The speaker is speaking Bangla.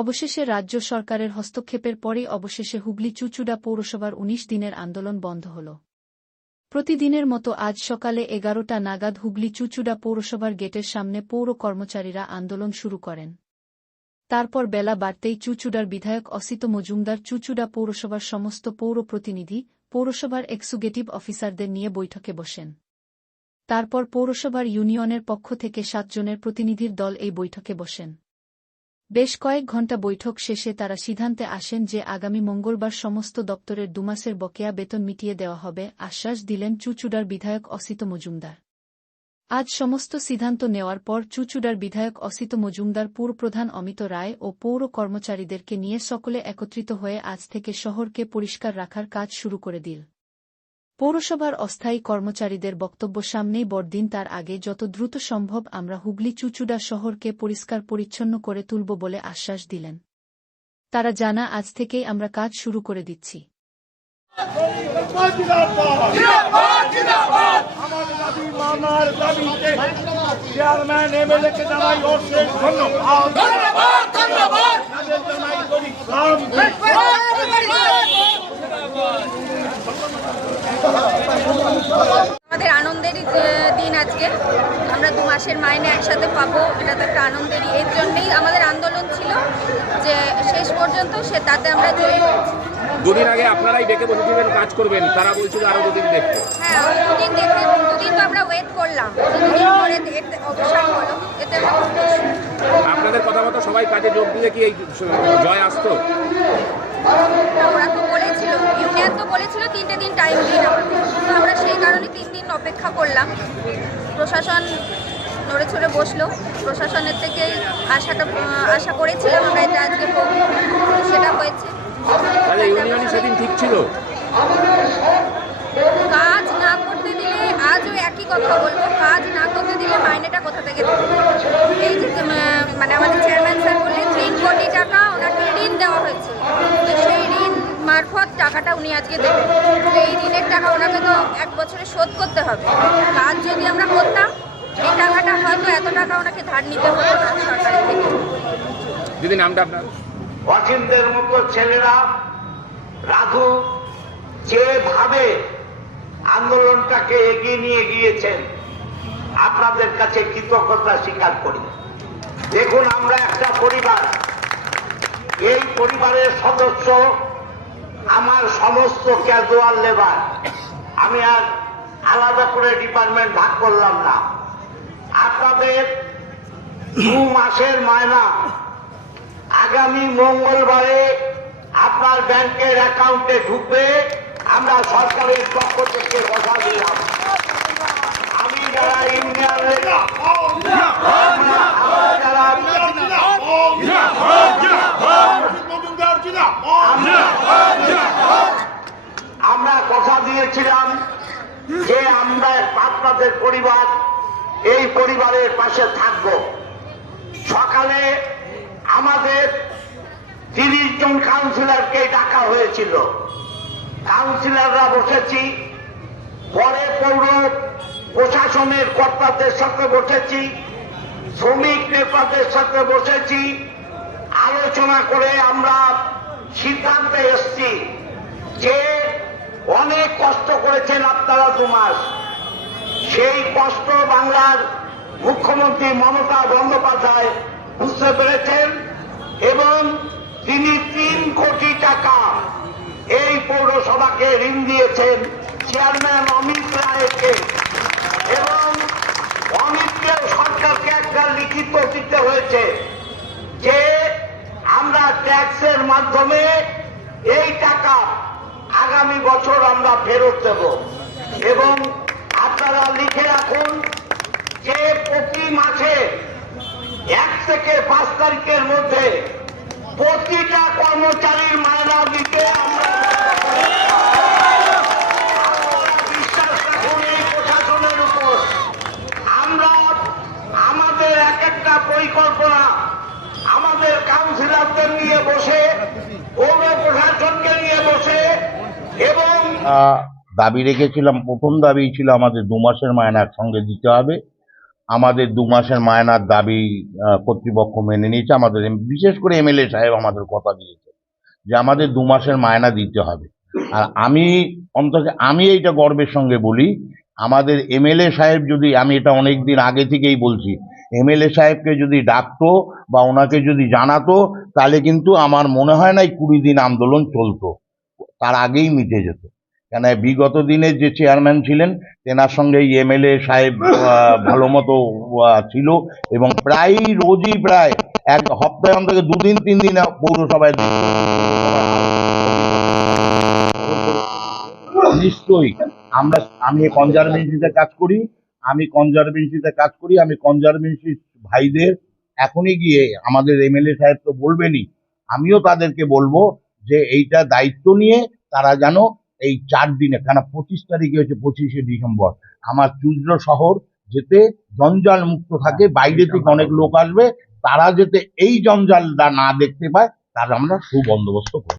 অবশেষে রাজ্য সরকারের হস্তক্ষেপের পরেই অবশেষে হুগলি চুচুড়া পৌরসভার ১৯ দিনের আন্দোলন বন্ধ হল। প্রতিদিনের মতো আজ সকালে ১১টা নাগাদ হুগলি চুচুড়া পৌরসভার গেটের সামনে পৌর কর্মচারীরা আন্দোলন শুরু করেন। তারপর বেলা বাড়তেই চুচুড়ার বিধায়ক অসিত মজুমদার চুচুড়া পৌরসভার সমস্ত পৌর প্রতিনিধি, পৌরসভার এক্সিকিউটিভ অফিসারদের নিয়ে বৈঠকে বসেন। তারপর পৌরসভার ইউনিয়নের পক্ষ থেকে ৭ জনের প্রতিনিধির দল এই বৈঠকে বসেন। বেশ কয়েক ঘণ্টা বৈঠক শেষে তারা সিদ্ধান্তে আসেন যে আগামী মঙ্গলবার সমস্ত দপ্তরের ২ মাসের বকেয়া বেতন মিটিয়ে দেওয়া হবে, আশ্বাস দিলেন চুচুড়ার বিধায়ক অসিত মজুমদার। আজ সমস্ত সিদ্ধান্ত নেওয়ার পর চুচুড়ার বিধায়ক অসিত মজুমদার পুরপ্রধান অমিত রায় ও পৌর কর্মচারীদেরকে নিয়ে সকলে একত্রিত হয়ে আজ থেকে শহরকে পরিষ্কার রাখার কাজ শুরু করে দিল। পৌরসভার অস্থায়ী কর্মচারীদের বক্তব্য সামনেই বড়দিন, তার আগে যত দ্রুত সম্ভব আমরা হুগলি চুচুড়া শহরকে পরিষ্কার পরিচ্ছন্ন করে তুলব বলে আশ্বাস দিলেন। তারা জানা আজ থেকেই আমরা কাজ শুরু করে দিচ্ছি। আমাদের আনন্দেরই দিন আজকে, আমরা 2 মাসের মাইনে একসাথে পাবো, এটা তো একটা আনন্দেরই। এর জন্যই আমাদের আন্দোলন ছিল যে শেষ পর্যন্ত তাতে আমরা জয়ী হয়েছি। 2 দিন আগে আপনারাই ডেকে বসেছিলেন কাজ করবেন, তারা বলছিল আরো 2 দিন দেখতে। হ্যাঁ, ওই 2 দিন দেখতে 2 দিন তো আমরা ওয়েট করলাম, 2 দিন পরে অবসান হলো। এতে আপনাদের কথা মতো সবাই কাজে যোগ দিলে কি এই জয় আসতো? ওরা তো বলেছিল, ইউনিয়ন তো বলেছিল 3টে দিন টাইম দিন আমাদের, তো আমরা সেই কারণে 3 দিন অপেক্ষা করলাম। প্রশাসন নড়ে চড়ে বসলো, প্রশাসনের থেকে আশা করেছিলাম আমরা এটা আজকে সেটা হয়েছে। তাহলে ইউনিয়নই সেদিন ঠিক ছিল। কাজ না করতে দিলে, আজও একই কথা বলবো, কাজ না করতে দিলে মাইনেটা কোথা থেকে দেবে? এই যে মানে আমাদের চেয়ারম্যান স্যার বললেন 3 কোটি টাকা ওনাকে ঋণ দেওয়া হয়েছে, তো সেই ঋণ মারফত টাকাটা উনি আজকে দেবেন। তো এই ঋণের টাকা ওনাকে তো 1 বছরে শোধ করতে হবে। কাজ যদি আমরা করতাম এই টাকাটা হয়তো এত টাকা ওনাকে ধার নিতে হতো না সরকারের থেকে। যদি নামটা আপনার অচিন্তের মতো ছেলেরা রাধু যেভাবে আন্দোলনটাকে এগিয়ে নিয়ে গিয়েছেন, আপনাদের কাছে কৃতজ্ঞতা স্বীকার করি। দেখুন, আমরা একটা পরিবার, এই পরিবারের সদস্য আমার সমস্ত ক্যাজুয়াল লেবার, আমি আর আলাদা করে ডিপার্টমেন্ট ভাগ করলাম না। আপনাদের 2 মাসের মায়না আগামী মঙ্গলবারে আপনার ব্যাংকের অ্যাকাউন্টে ঢুকবে, আমরা সরকারের পক্ষ থেকে কথা দিলাম। আমি যারা ইউনিয়নের আমরা কথা দিয়েছিলাম যে আমরা আপনাদের পরিবার, এই পরিবারের পাশে থাকব। সকালে আমাদের 30 জন কাউন্সিলরকে ডাকা হয়েছিল, কাউন্সিলররা বসেছি, পরে পৌর প্রশাসনের কর্তাদের সাথে বসেছি, শ্রমিক নেতাদের সাথে বসেছি, আলোচনা করে আমরা সিদ্ধান্তে এসেছি যে অনেক কষ্ট করেছেন আপনারা 2 মাস, সেই কষ্ট বাংলার মুখ্যমন্ত্রী মমতা বন্দ্যোপাধ্যায় বুঝতে পেরেছেন এবং তিনি 3 কোটি টাকা এই পৌরসভাকে ঋণ দিয়েছেন চেয়ারম্যান অমিত রায়কে, এবং অমিতকে সরকারকে একটা লিখিত দিতে হয়েছে যে আমরা ট্যাক্সের মাধ্যমে এই টাকা আগামী বছর আমরা ফেরত দেব। এবং আপনারা লিখে রাখুন যে প্রতি মাসে 1 থেকে 5 তারিখের মধ্যে প্রতিটা কর্মচারীর মায়না দিতে আমরা বিশ্বাস রাখুন এই প্রশাসনের উপর। আমরা আমাদের একটা পরিকল্পনা আমাদের কাউন্সিলরদের নিয়ে বসে, পৌর প্রশাসনকে নিয়ে বসে এবং দাবি রেখেছিলাম। প্রথম দাবি ছিল আমাদের 2 মাসের মায়না একসঙ্গে দিতে হবে। আমাদের 2 মাসের মায়নার দাবি কর্তৃপক্ষ মেনে নিয়েছে। আমাদের বিশেষ করে এমএলএ সাহেব আমাদের কথা দিয়েছে যে আমাদের 2 মাসের মায়না দিতে হবে। আর আমি এইটা গর্বের সঙ্গে বলি, আমাদের এমএলএ সাহেব যদি, আমি এটা অনেক দিন আগে থেকেই বলছি, এমএলএ সাহেবকে যদি ডাকতো বা ওনাকে যদি জানাতো, তাহলে কিন্তু আমার মনে হয় না এই 20 দিন আন্দোলন চলতো, তার আগেই মিটে যেত। কেন বিগত দিনের যে চেয়ারম্যান ছিলেন তেনার সঙ্গে এই এমএলএ সাহেব ভালো মতো ছিল, এবং রোজই প্রায় এক সপ্তাহে অন্তত 2 দিন 3 দিন পৌরসভায় নিশ্চয়ই আমি কনজারভেন্সিতে কাজ করি, আমি কনজারভেন্সি ভাইদের এখনই গিয়ে, আমাদের এমএলএ সাহেব তো বলবেনই, আমিও তাদেরকে বলবো যে এইটা দায়িত্ব নিয়ে তারা যেন এই 4 দিনে, কেন 25 তারিখে হচ্ছে 25শে ডিসেম্বর, আমার চুঁচুড়া শহর যেতে জঞ্জাল মুক্ত থাকে, বাইরে থেকে অনেক লোক আসবে, তারা যাতে এই জঞ্জালটা না দেখতে পায় তার আমরা সুবন্দোবস্ত করি।